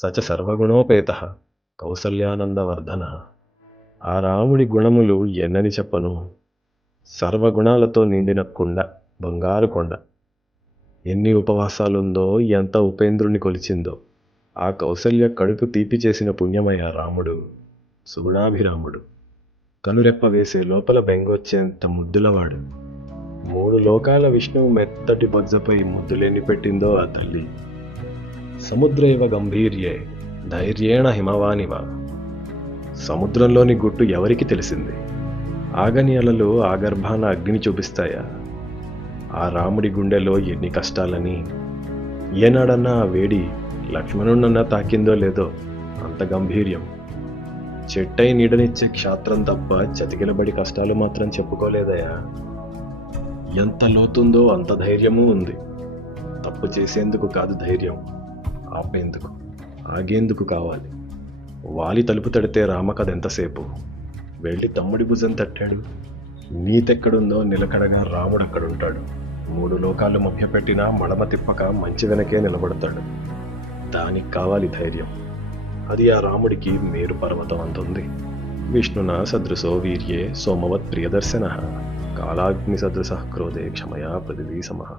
సచ సర్వగుణోపేత కౌసల్యానందవర్ధన. ఆ రాముడి గుణములు ఎన్నని చెప్పను. సర్వగుణాలతో నిండిన కుండ, బంగారు కొండ. ఎన్ని ఉపవాసాలుందో, ఎంత ఉపేంద్రుని కొలిచిందో. ఆ కౌసల్య కడుపు తీపి చేసిన పుణ్యమయ రాముడు, సుగుణాభిరాముడు. కనురెప్ప వేసే లోపల బెంగొచ్చేంత ముద్దులవాడు. 3 లోకాల విష్ణువు మెత్తటి బొజ్జపై ముద్దులేని పెట్టిందో ఆ తల్లి. సముద్రైవ గంభీర్యే ధైర్యేణ హిమవానివ. సముద్రంలోని గుట్టు ఎవరికి తెలిసింది? ఆగని అలలు ఆగర్భాన అగ్ని చూపిస్తాయా? ఆ రాముడి గుండెలో ఎన్ని కష్టాలని. ఏనాడన్నా ఆ వేడి లక్ష్మణున్నన్నా తాకిందో లేదో, అంత గంభీర్యం. చెట్టై నీడనిచ్చే క్షాత్రం తప్ప చతికిలబడి కష్టాలు మాత్రం చెప్పుకోలేదయా. ఎంత లోతుందో అంత ధైర్యమూ ఉంది. తప్పు చేసేందుకు కాదు ధైర్యం, ఆపేందుకు, ఆగేందుకు కావాలి. వాలి తలుపు తడితే రామకథెంతసేపు. వెళ్ళి తమ్ముడి భుజం తట్టాడు. నీతెక్కడుందో నిలకడగా రాముడు అక్కడుంటాడు. 3 లోకాలు మభ్యపెట్టినా మడమ తిప్పక మంచి వెనకే నిలబడతాడు. దానికి కావాలి ధైర్యం. అది ఆ రాముడికి మేరు పర్వతం అంతుంది. విష్ణునా సదృశో వీర్యే సోమవత్ ప్రియదర్శనః. కాలాగ్ని సదృశః క్రోధే క్షమయా పృథివీ సమః.